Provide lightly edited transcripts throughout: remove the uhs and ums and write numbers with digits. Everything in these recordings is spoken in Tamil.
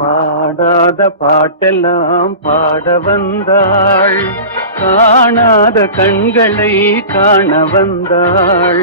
பாடாத பாட்டெல்லாம் பாட வந்தாள், காணாத கண்களை காண வந்தாள்.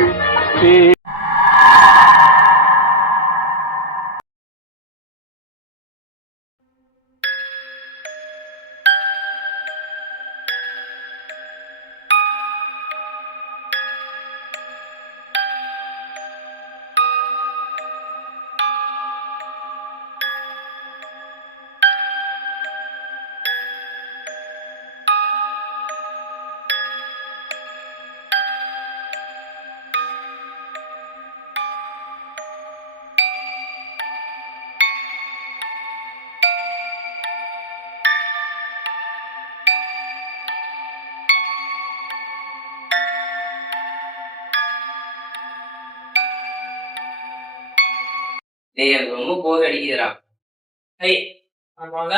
எனக்கு ரொம்ப போர் அடிக்குதுடா.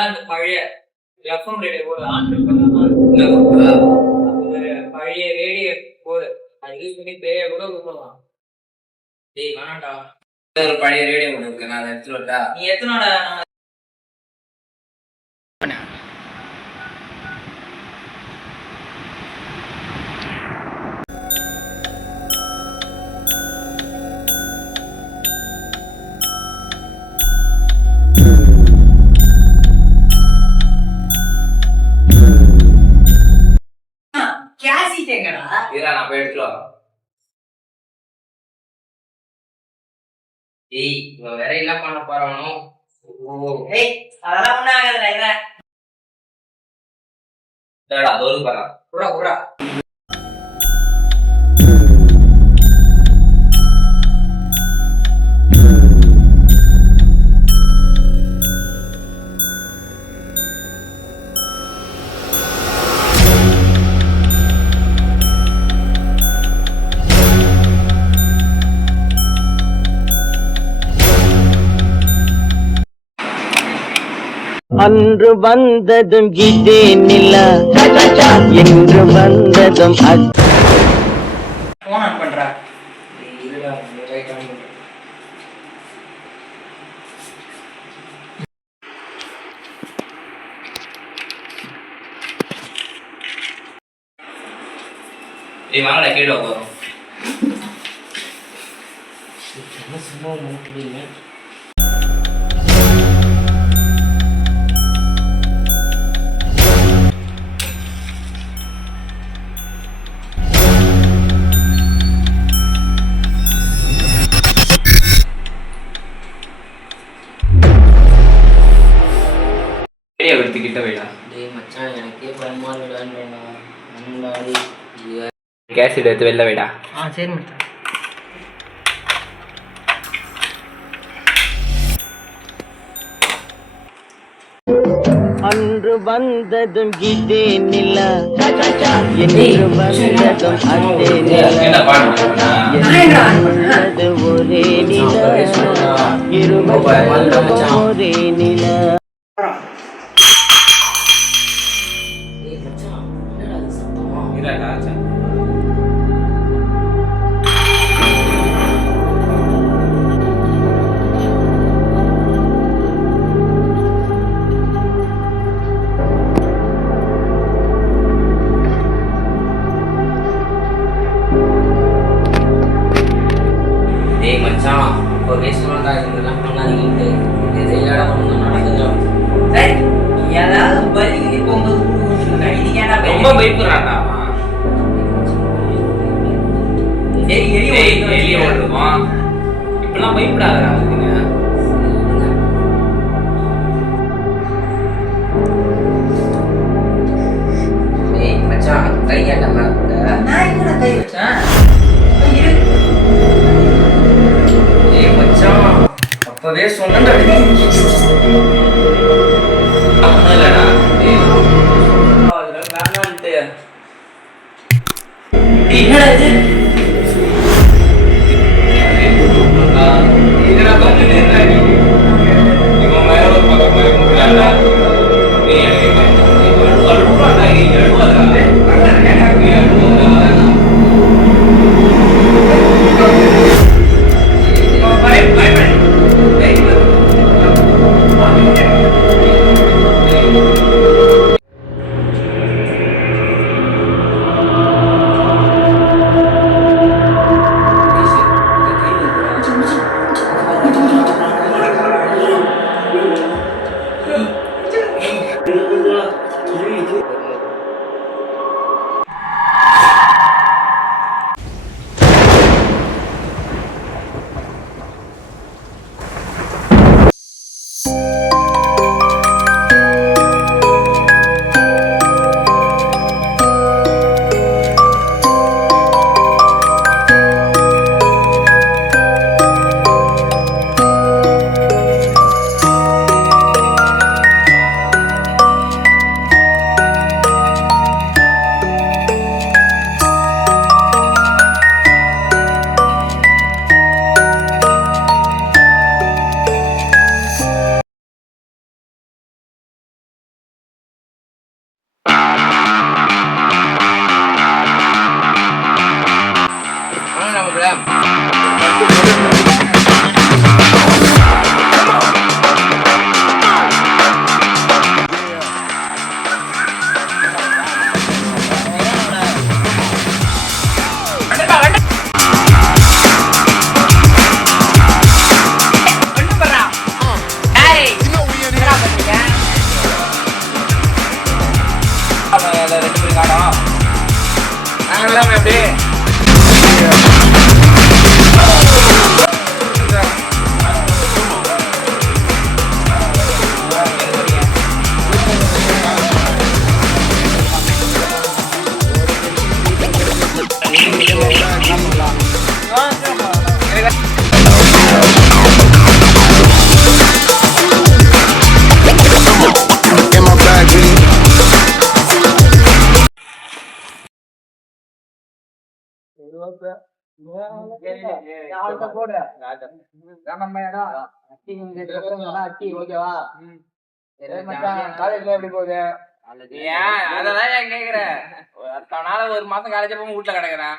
அந்த பழைய எஃப்எம் ரேடியோ போது பழைய ரேடியோ போது அது யூஸ் பண்ணி பேய கூட கூப்பிடலாம். டேய் வேணாண்டா, ஒரு பழைய ரேடியோ ஒன்று இருக்கு, நான் அதை எடுத்துட்டு வரட்டா? நீ எத்தனோட நான் போய் எடுத்துட்டு வரேன். ஏய் இவன் வேற என்ன பண்ண போறானோ? அதெல்லாம் ஒன்றும் ஆகாதுடா. அது ஒரு படம் புறா புறா அன்று வந்ததும் இதே நிலா, என்று வந்ததும் போன் ஆன் பண்றா. வாங்கடா கீழே போறோம். கிட்ட வைடா. டேய் மச்சான், எனக்கே பயமா இருக்குடா. கேசட் எடுத்து வெளில வைடா. சரி மச்சான். அன்று வந்ததும் இதே நிலா, என்று வந்ததும் அதே நிலா, ஒரே நிலா, இருவரும் ஒரே நிலா. ரொம்ப பயப்படுறான்டா. இப்பெல்லாம் பயப்படாதா? மச்சான் கையாண்ட கை வச்சேன். மச்சான் அப்பவே சொன்னடா. என்னடா இது? எப்படி போகுது? அததான் ஏன் கேக்குற? அதனால ஒரு மாசம் காலேஜ் போய் வீட்டுல கிடக்குறேன்.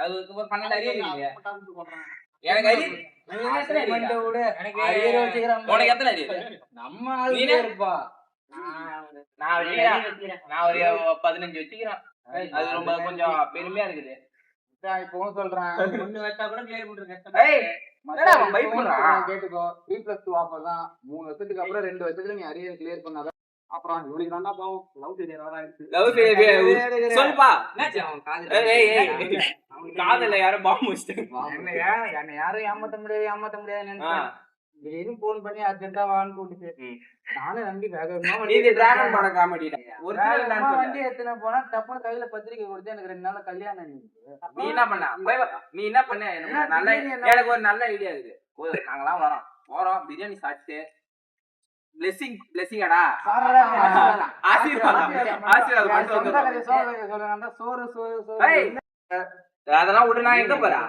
அதுக்கு 12 அரியர் இல்லையே. எனக்கு அரியர் உனக்கு எத்தனை அரியர்? நம்ம இருப்பா நான் ஒரு 15 வச்சுக்கிறேன். அது ரொம்ப கொஞ்சம் பெருமையா இருக்குது. இப்போ சொல்றேன் ஒண்ணு வச்சா கூட கிளியர் பண்றேன். கேட்டுக்கோ. B+2 ஆஃபர் தான். 3 வருஷத்துக்கு அப்புறம் 2 வருஷத்துல நீ அரியர் கிளியர் பண்ணாத. அப்புறம் இவனுக்கு தான்டா பாவம் லவ் ஃபெயிலியர் சொல்லுப்பா. காதல யாரும் பாம்பு வச்சுட்டாங்க. என்ன யாரும் ஏமாத்த முடியாது நினைச்சேன். திடீர்னு போன் பண்ணி அர்ஜென்ட்டா வான்னு கூப்பிட்டு நானும் நம்பி வண்டி எடுத்துன போனா டப்புனு கையில பத்திரிக்கை கொடுத்து எனக்கு 2 நாள் கல்யாணம். நீ என்ன பண்ண எனக்கு ஒரு நல்ல ஐடியா இருக்கு. நாங்களாம் வரோம் பிரியாணி சாப்பிட்டு பிளெஸிங்கடா அதெல்லாம் விட்டு நான் எங்க போறேன்?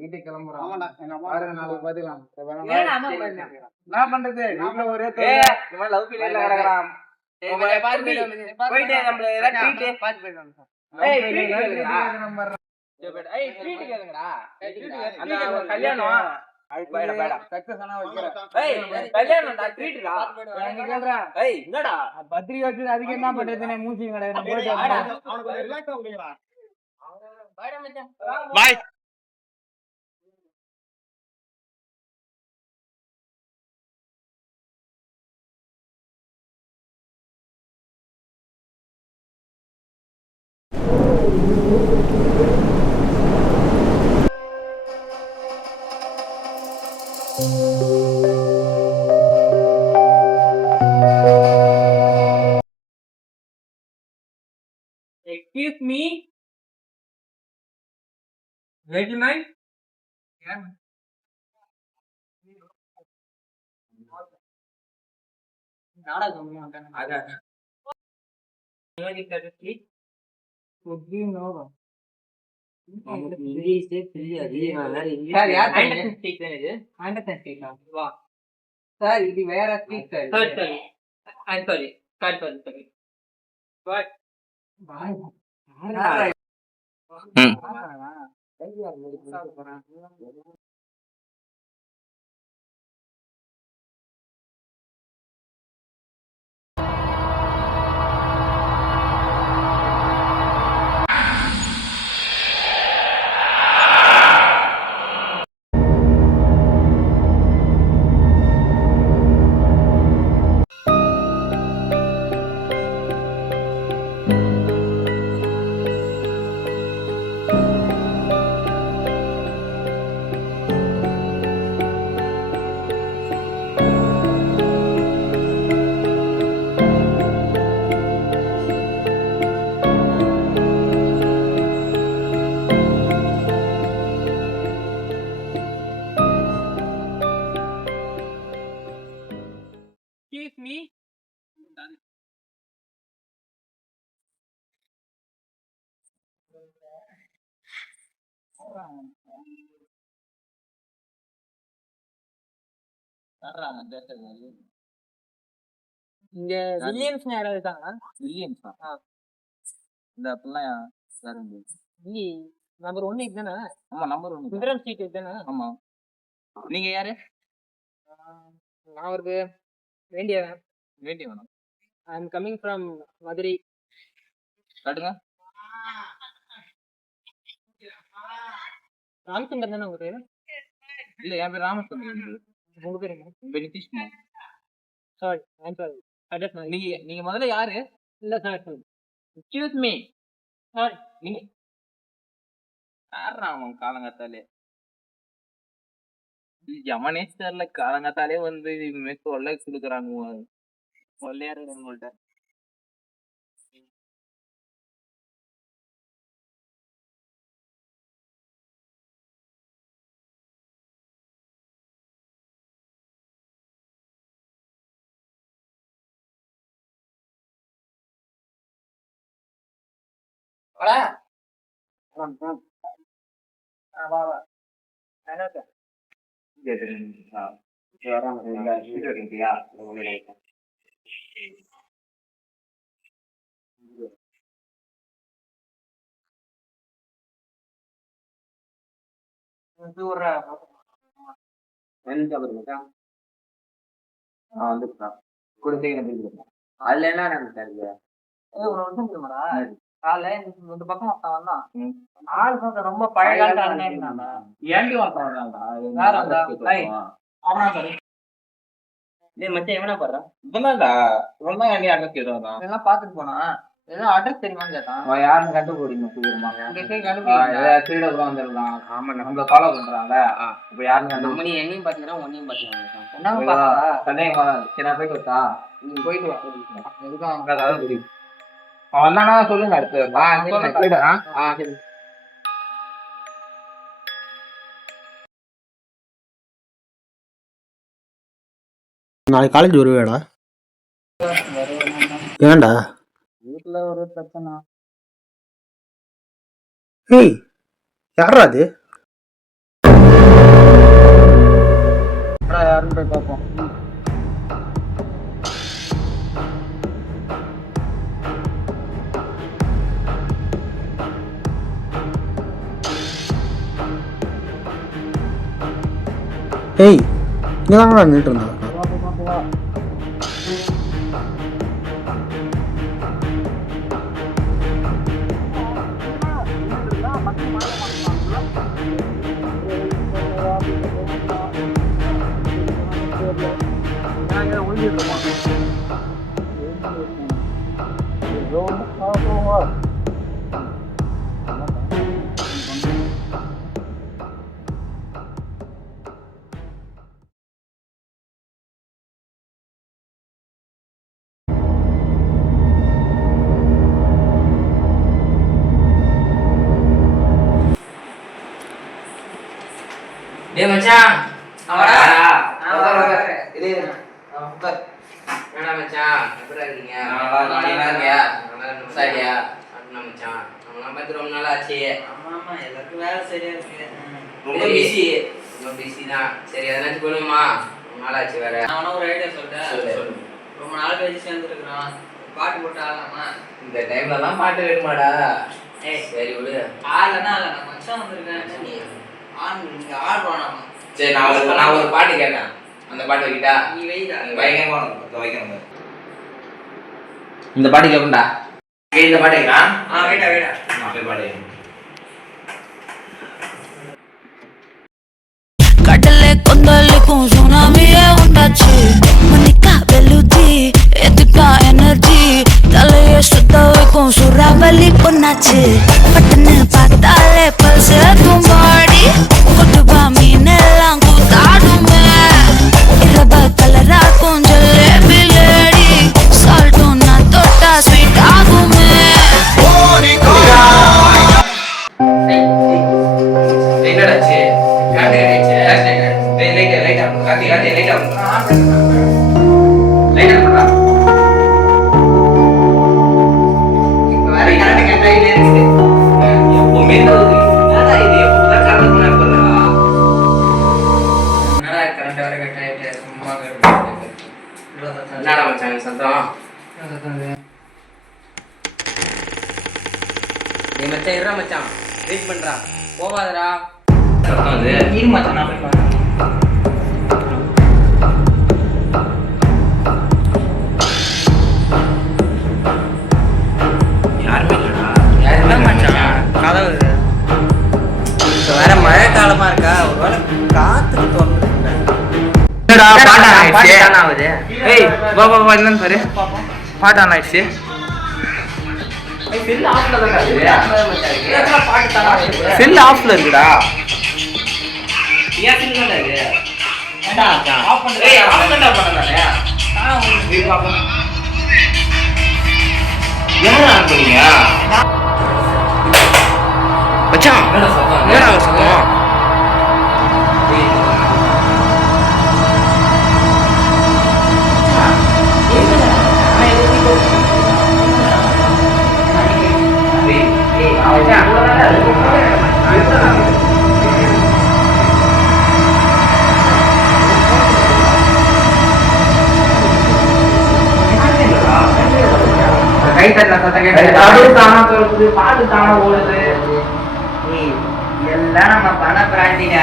வீட்டுக்கு கிளம்புறோம். என்ன பண்றது? கல்யாணம் பத்திரிகை வச்சு அதுக்கு என்ன பண்றது? மூசி பாய். Excuse me. Gentlemen. இங்கிலீஷே தெரியாது நான் வேற சார் யார் இங்கிலீஷ் ஆண்டர்சன் ஸ்ட்ரீட் தானே இது ஆண்டர்சன் ஸ்ட்ரீட் வா சார் இது வேற street sir sorry I sorry sorry but excuse me இங்க வில்லியம்ஸ் யாராவது இருக்காங்களா வில்லியம்ஸா இந்த அப்படிலாம் நம்பர் 1 இதுதானே ஆமா நம்பர் 1 சுந்தரம் ஸ்ட்ரீட் இதுதானே ஆமா நீங்க யாரு நான் ஒரு வேண்டியவன் ஐ அம் கமிங் ஃப்ரம் மதுரை காட்டுங்க ராமச்சந்திரன் தானே உங்க பேரு இல்ல என் பேர் ராமச்சந்திரன் உங்க பேரு என்ன Nitish Kumar sorry I'm sorry address நீங்க முதல்ல யாரு இல்ல சார் எக்ஸ்கியூஸ் மீ சாரி நீங்க யாரா அவன் காலங்காத்தாலே எவனே தெரியல காலங்காத்தாலே வந்து கொள்ளை கொடுக்குறாங்க கொள்ளையாரு உங்கள்கிட்ட அதுல என்ன எனக்கு காலைல இந்த பக்கம் ஒருத்தன் வந்தான் ஆளு கொஞ்சம் ரொம்ப பழைய பாத்துட்டு போனா அட்ரஸ் தெரியுமான்னு கேட்டான் யாருன்னு கண்டுபிடிக்கணும் ஆமா நம்மள ஃபாலோ பண்றாங்க இப்ப யாருன்னு நீ என்னையும் பாத்தீங்கன்னா உன்னையும் பாத்தீங்கன்னா போய் கொடுத்தா நீங்க போயிட்டு எதுக்கும் வந்தானா சொல்லுங்க அடுத்து நாளைக்கு காலேஜ் வருவேடா ஏன்டா வீட்டுல ஒரு பிரச்சனை ஏய் யாரா அது யாருன்னு போய் பார்ப்போம் ஏய் இங்கே தாங்க நின்றுட்டு இருந்தா டேய் மச்சான் அவரா என்னடா மச்சான் எப்படி இருக்கீங்க நல்லா இருக்கியா சரியா அண்ணா மச்சான் நம்மலாம் பார்த்து ரொம்ப நாள் ஆச்சு ஆமா ஆமா எல்லாரும் சொல்லுமா நாளாச்சு வேற. நான் ஒரு ஐடியா சொல்றேன். சொல்லு. ரொம்ப நாள் கழிச்சு சேர்ந்துருக்குறான். பாட்டு போட்டு ஆடலாமா? இந்த டைம்ல தான் பாட்டு வேணுமாடா? சரி விடு. ஆடலன்னா இல்ல, நான் மச்சான் வந்திருக்கேன். நீ நீங்க ஆடுவானாமா? சரி நான் ஒரு பாட்டு கேட்டேன். அந்த பாட்டு வைக்கிட்டா? நீ வைடா. பயங்கரமா வைக்கணும். இந்த பாட்டு கேட்பா. இந்த பாட்டு கேட்கலாம். வைடா. நான் போய் பாடு. கடலே கொந்தளிக்கும் சுனாமியே உண்டாச்சு. மணிக்கா வெளுத்தி எதுக்கா எனர்ஜி தலைய சுத்த வைக்கும் சூறாவளி பொண்ணாச்சு. பட்டுன்னு பார்த்தாலே பல்ஸ் தும்பாடி கொட்டுபா மீனெல்லாம் கூத்தாடுமே. இரவ கலராக்கும் ஜல்லேபி லேடி சால்ட்டும் நான் தொட்டா ஸ்வீட் ஆகுமே. என்னடாச்சு? காட்டு லைட் ஆன் காட்டி லைட் ஆன் பண்றா. இப்ப வேற கரண்ட் கட் ஆயிட்டே இருக்குது. எப்பவுமே என்னடா இது எப்பதான் கரண்ட் பண்ண போறா? என்னடா கரண்ட் வேற கட் ஆயிட்டே சும்மா என்னடா மச்சான் சத்தம்? நீ மச்சான் இருடா மச்சான், வெயிட் பண்றா, போவாதடா. சத்தம் அது இரு மச்சான், நான் போய் பாறேன். யாருமே மச்சான் கதவு இப்ப வேற மழை காலமா இருக்கா, ஒருவேளை காத்துக்கு தோணுது. பாட்டு ஆகுது. ஏய் வா என்னன்னு பாரு. பாட்டு ஆன் ஆயிடுச்சு. செல் ஆஃப்ல இருக்குடா. ஏன் செல் தானே இது? ஆஃப் பண்ணு. ஏய் ஆஃப் பண்ணடா பண்ணதானே. நீ பாப்பா. யாரா ஆன் பண்ணீங்க? மச்சான் என்னடா சத்தம்? பாட்டு தானா ஓடுது. எல்லாம் நம்ம பண பிராண்டிடா.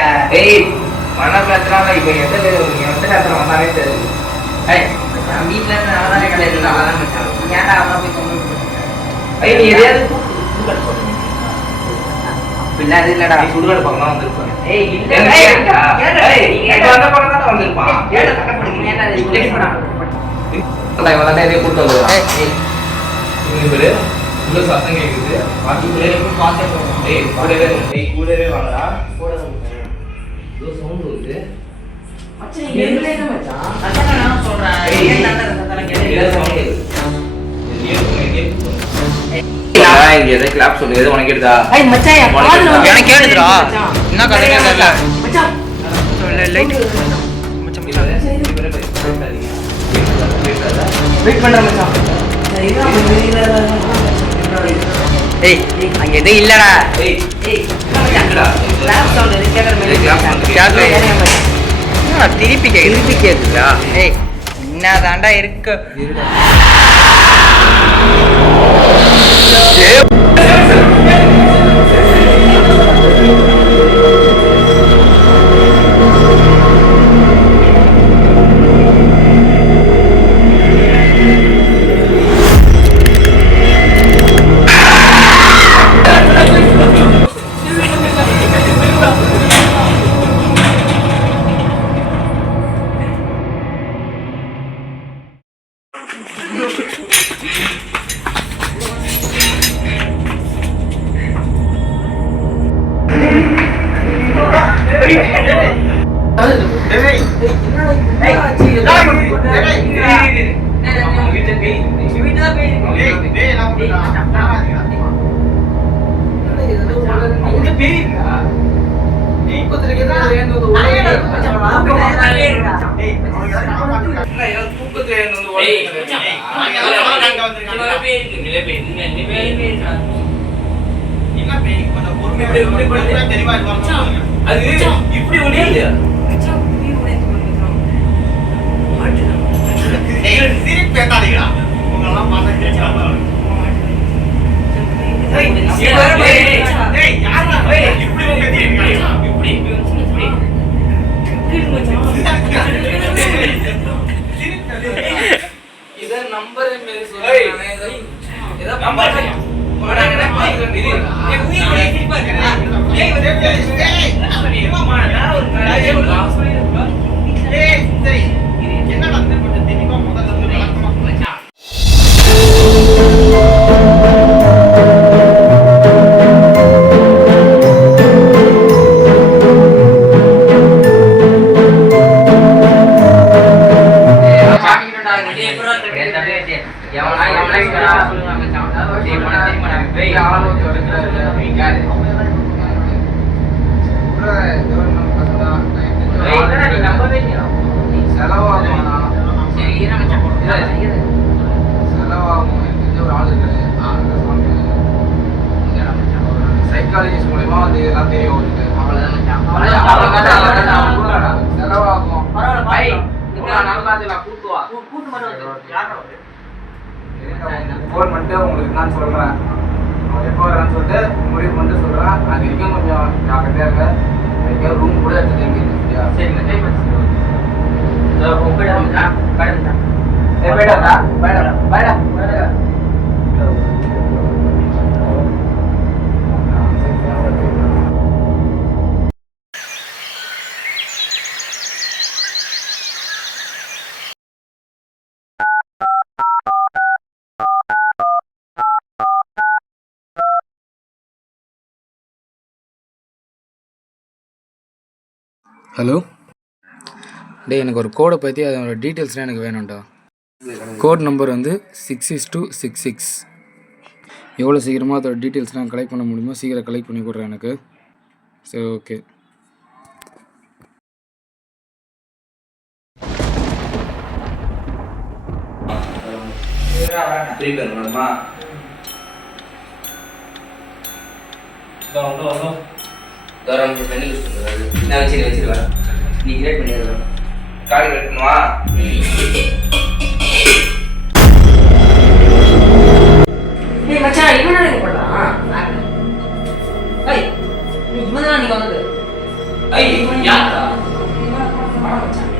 பண பிரச்சனை இப்ப எந்த நேரத்துல வந்தாலே தெரியுது. வீட்டுல இருந்து நான் தானே கிடையாது, அதான் மச்சான். ஏன்டா அவனை போய் கொண்டு நீ எதையாவது சுடுகாடு போடுங்க. அப்படிலாம் அது இல்லடா. நீ சுடுகாடு பக்கம் வந்துருப்பாங்க. சத்தம் கேக்குது. கூடவே வாங்கடா. சவுண்ட் வருது. கிளாப் சொல்லு. எது உனக்கு எடுத்தா? எனக்கு கேடுதுடா. என்ன கதை கேட்கல. வெயிட் பண்ற மச்சான். ஏய் அங்க எதுவும் இல்லடா. திருப்பி கேக்குதா? ஏய் என்னதாண்டா இருக்கு. இப்படி ஒளியாது. சைக்காலஜிஸ்ட் மூலமா வந்து இதெல்லாம் தெரியும் ஃபோன் பண்ணிட்டு உங்களுக்கு நான் சொல்றேன் எப்போ வரேன்னு சொல்லிட்டு முடிவு பண்ணிட்டு சொல்றேன். அது வரைக்கும் கொஞ்சம் ஜாக்கிரதையா இருங்க. எங்கேயோ ரூம் கூட எடுத்துட்டு ஹலோ டே, எனக்கு ஒரு கோடை பற்றி அதோட டீட்டெயில்ஸ்லாம் எனக்கு வேணும்டா. கோட் நம்பர் வந்து 66266. எவ்வளோ சீக்கிரமாக அதோட டீட்டெயில்ஸ்லாம் கலெக்ட் பண்ண முடியுமோ சீக்கிரம் கலெக்ட் பண்ணி கொடுறேன் எனக்கு. சரி, ஓகே. நீ கிரியேட் பண்ணிடுறேன். கார்டு கிரியேட் பண்ணுவா. ஏய் மச்சான், இவனா என்ன பண்றான்? ஏய், இவனா நீ வந்து. ஏய், யாரா? மச்சான்.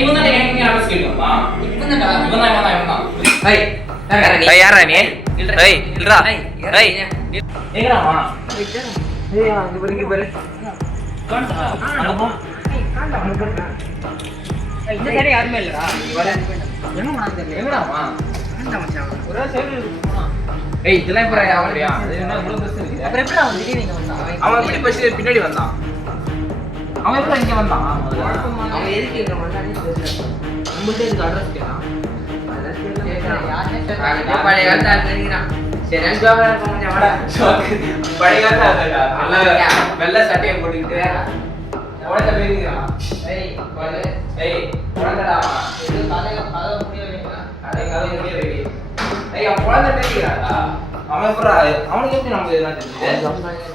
இவனா எனக்கு நீ அட்ரஸ் கேக்குமா? இவனா. ஏய், யாரா நீ? ஏய், இல்லடா. ஏய், எங்கடா? ஏய், அங்க வரைக்கும் பாரு. காண்டா. அங்க இந்த சைடு யாருமே இல்லடா. நீ வர. என்ன பண்ணாத தெரியல. எங்கடாமா? காண்டா மச்சான். ஒரே சைடு போனா. ஏய், இதெல்லாம் இப்ப யாவறியா? அது என்ன இவ்வளவு பெருசு இருக்கு. அப்புறம் எப்படா வந்து திடீர்னு இங்க வந்தான்? அவன் எப்படி பஸ்ல பின்னாடி வந்தான்? அவன் எப்ப இங்க வந்தான்? அவன் எதுக்கு இங்க வந்தானே தெரியல. நம்மள்ட்ட இந்த அட்ரஸ் கேட்டான். அட்ரஸ் கேட்டான். யாரே பழைய காலத்துல தெரியுறான். சரி, நான் ஜாபரா போங்க வாடா. பழைய காலத்துல நல்ல வெள்ளை சட்டையை போட்டுக்கிட்டு உடனே பேசிக்கிறான். ஏய், ஏய், உடனடா. இது கதை முடிய வைங்க. கதை முடிய வை. ஏய், அவன் உடனே பேசிக்கிறான்டா. அவன் எப்பறா அவனுக்கு எப்படி நமக்கு இதெல்லாம் தெரியுது?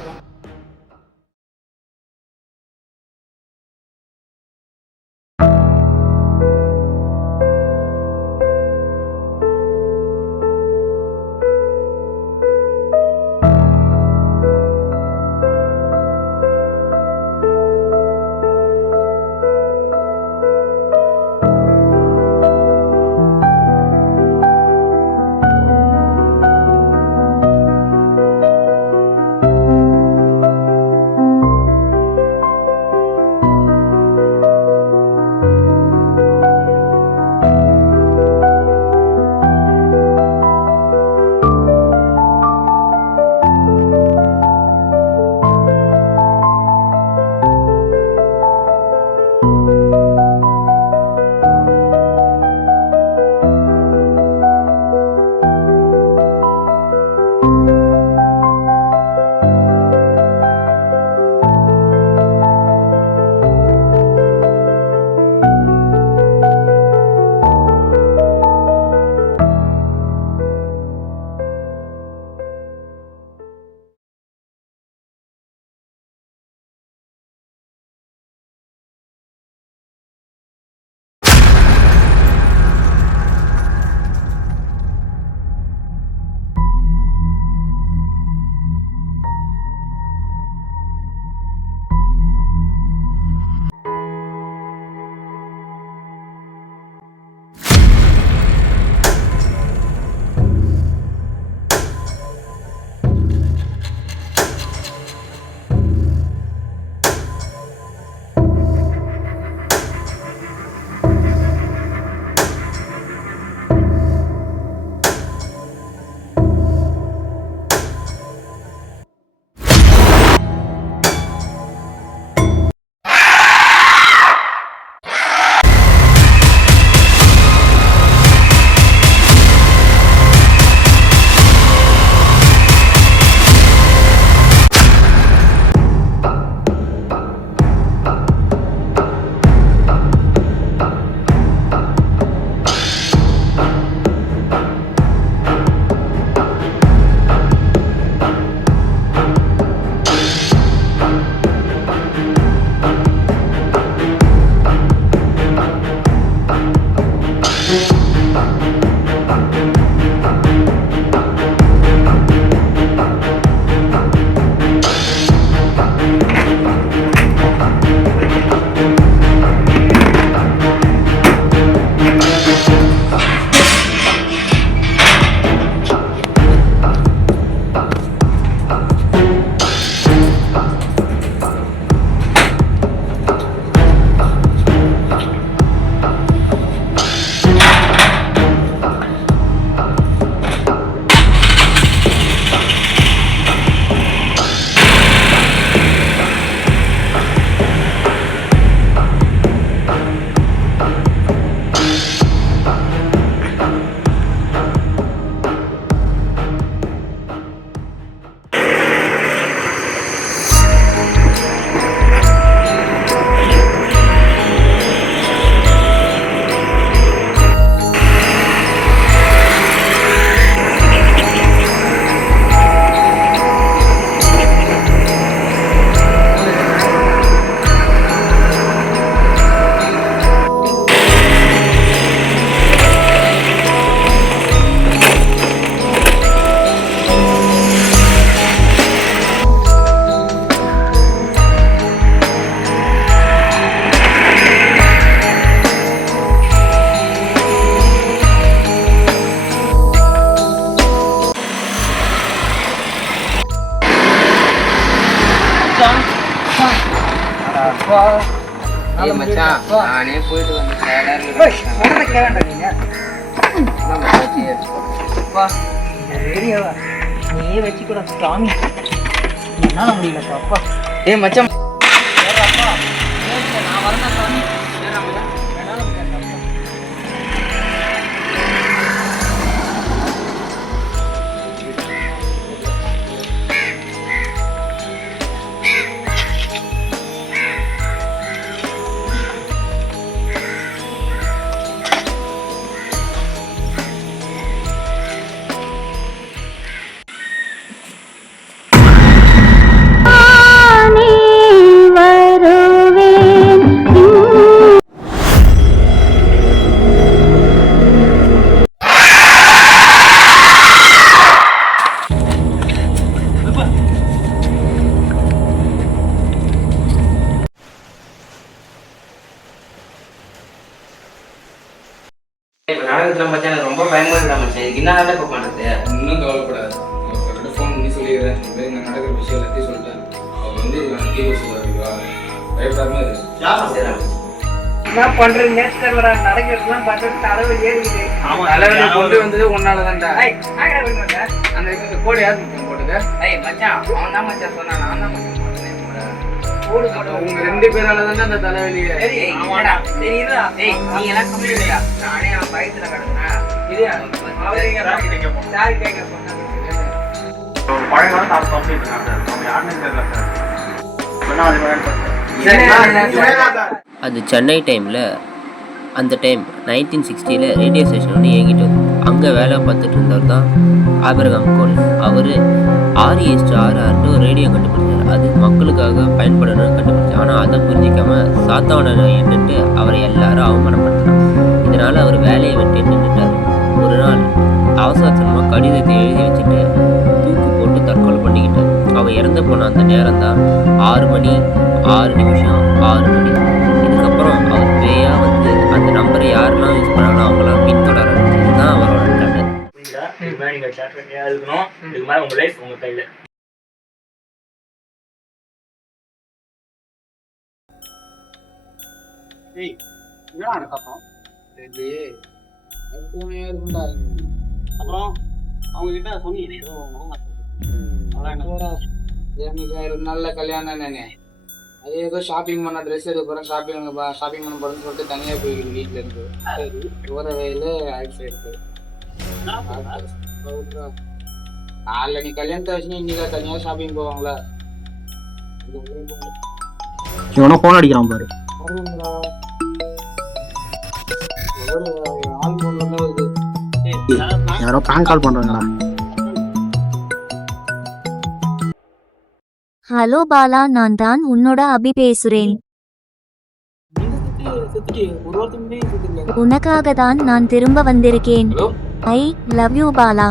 மச்சான் நானே போயிட்டு வந்து டயர்டா நீயே வச்சுக்கூட சாமி என்னால முடியலப்பா. ஏய் மச்சான் நாடகத்துல மச்சான் எனக்கு ரொம்ப பயமா இருக்கா மச்சான். இதுக்கு என்ன இப்போ பண்றது? இன்னும் கவலைப்படாது. அவர் சொல்லிட்டு ஃபோன் பண்ணி சொல்லிடுறேன். இந்த மாதிரி இங்கே நடக்கிற விஷயம் எல்லாத்தையும் சொல்லிட்டேன். அவர் வந்து இதுக்கான தீர்வு சொல்லுவாருங்களா? பயப்படாம இரு. என்ன பண்றது? நேச்சுரலா நடக்கிறதுலாம் பார்த்து தலைவலி ஏறிக்குது. தலைவலி கொண்டு வந்தது உன்னாலதான்டா. அந்த கோடு யாரு போட்டுக்க? மச்சான் அவன் தான் மச்சான் சொன்னான். நான் தான் மச்சான் சொன்னேன். உங்க 2 பேரால தானே அந்த தலைவலியே. நீ எல்லாம் கம்மி இல்லையா? நானே அவன் பயத்துல கிடக்குறேன். அது சென்னை டைமில் அந்த டைம் 1960 ரேடியோ ஸ்டேஷன் ஒன்று இயங்கிட்டு வரும். அங்கே வேலை பார்த்துட்டு இருந்தவர் தான் ஆபிரகாம் கோல். அவர் 6:6 ரேடியோ கண்டுபிடிச்சார். அது மக்களுக்காக பயன்படணும்னு கண்டுபிடிச்சார். ஆனால் அதை புரிஞ்சிக்காம சாத்தாவன என்னட்டு அவரை எல்லாரும் அவமானப்படுத்தினார். இதனால் அவர் வேலையை விட்டு நின்றுட்டார். ஒரு நாள் அவசரமாக கடிதத்தை எழுதி வச்சுட்டு தூக்கு போட்டு தற்கொலை பண்ணிக்கிட்டார். அவர் இறந்து போன அந்த நேரம் தான் 6:06 இதுக்கப்புறம் அவர் பேயா வந்து அந்த நம்பரை யாரெல்லாம் யூஸ் பண்ணாலும் அவங்களாம் பின்தொடர ஆரம்பிச்சது தான் அவரோட கதை. அப்புறம் அவங்க கிட்ட சொன்னீங்க நல்ல கல்யாணம் நானே. அது ஏதோ ஷாப்பிங் பண்ண ட்ரெஸ் எடுக்க போறேன், ஷாப்பிங் பண்ண போறேன்னு சொல்லிட்டு தனியா போயிருக்கு வீட்டுல இருந்து. போற வயல ஆக்சிடென்ட். நாளை நீ கல்யாணத்தை வச்சு இன்னைக்கு தனியா ஷாப்பிங் போவாங்களா? இவனா போன் அடிக்கிறான் பாரு. யாரோ பிராங்க் கால் பண்றாங்களா? ஹலோ பாலா, நான் தான் உன்னோட அபி பேசுறேன். உனக்காக தான் நான் திரும்ப வந்திருக்கேன். I love you Bala.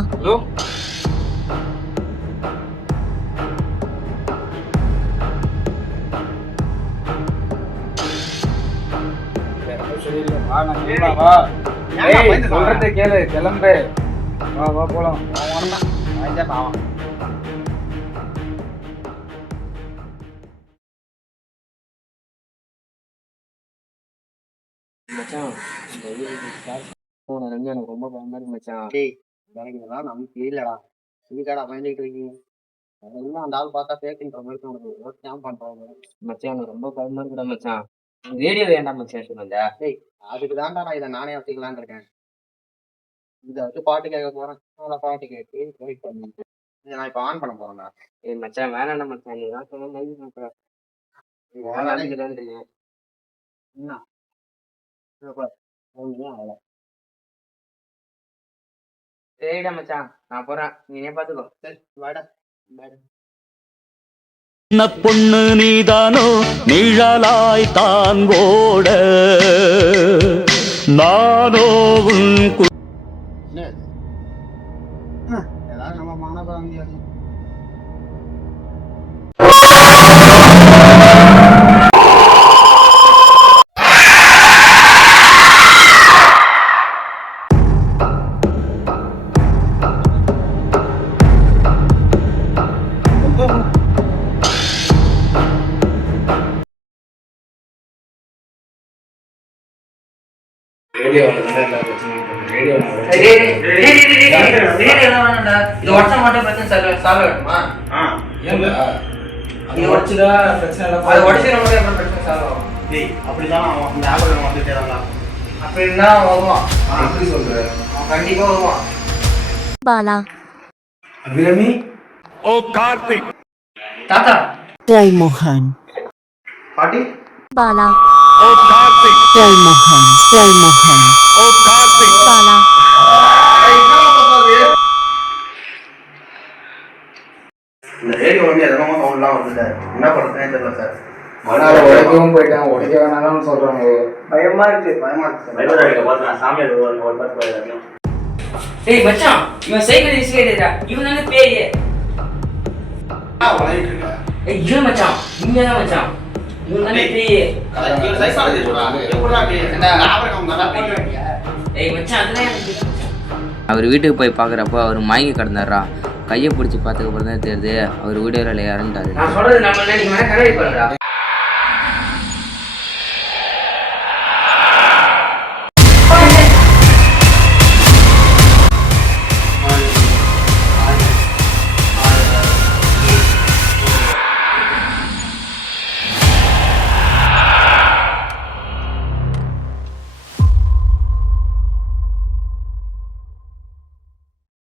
சொல்றதை கேளு, கிளம்பு. வா வா போலாம். எனக்கு ரொம்ப பயமா இருக்கு மச்சான். நமக்கு இல்லடா. இதுக்காடா பயந்துட்டு இருக்கீங்க? அதெல்லாம் அந்த ஆள் பார்த்தா பேக்கின்ற மாதிரி ஸ்கேம் பண்றாங்க. மச்சான் எனக்கு ரொம்ப பயமா இருக்குடா மச்சான். ரேடியோ வேண்டாம் மச்சான் சொன்னதா? அதுக்கு தான்டா நான் இதை நானே வச்சுக்கலான்னு இருக்கேன். இதை வச்சு பாட்டு கேட்க போறேன். பாட்டு கேட்டு வெயிட் பண்ணி இதை நான் இப்போ ஆன் பண்ண போறேன்டா. ஏய் மச்சான் வேணாண்டா மச்சான். நீ தான் சொன்ன என்ன சரிடா மச்சான், நான் போறேன். நீனே பாத்துக்கோ. சரி வாடா. சின்ன பொண்ணு நீதானோ நிழலாய் தான் ஓட நானோ உன் ஏதாவது நம்ம மானபாங்க ரேடியோ வந்து எல்லா பிரச்சனையும் ரேடியோ இது வாட்ஸ்அப் மட்டும் பிரச்சனை சால்வ் ஆகுமா? அது உடச்சுதா பிரச்சனை இல்லை. அது உடச்சு நமக்கு எப்படி பிரச்சனை சால்வ் ஆகும்? அப்படிதான் அவன் இந்த ஆபரகம் வந்துட்டே தான். அப்படின்னா வருவான். எப்படி சொல்ற? அவன் கண்டிப்பா வருவான். பாலா அபிராமி ஓ கார்த்திக் தாத்தா Raimuhan, பாட்டி பாலா ஓ கார்த்திக் Raimuhan, Raimuhan. ஓ கார்த்திக் பாலா இந்த ரேடியோ வந்து எதனமோ சவுண்ட்லாம் வருது சார். என்ன பண்ணுறதுனே தெரியல சார். மணால உடைக்கவும் போயிட்டான், உடைக்க வேணாம்னு சொல்றாங்க. பயமா இருக்கு சார். டேய் மச்சான், இவன் சைக்கிள் இஸ்கேடா. இவன் தானே பேய். வளையிட்டு இருக்கா. ஏய் இவன் மச்சான், இவன் தான் மச்சான். இவன் தானே பேய். இவன் சைக்காலஜி சொல்றாங்க. எப்படிடா பேய்? இந்த ஆபரகம் தான பேய். ஏய் மச்சான், அதெல்லாம் எனக்கு அவர் வீட்டுக்கு போய் பார்க்குறப்போ அவர் மயங்கி கிடந்தாரா. கையை பிடிச்சி பார்த்ததுக்கப்புறம் தான் தெரியுது அவர் வீடியோவில் இறந்துட்டாரு. நான் சொல்றது நம்ம என்ன நீங்க வேணா கனெக்ட் பண்ணுடா.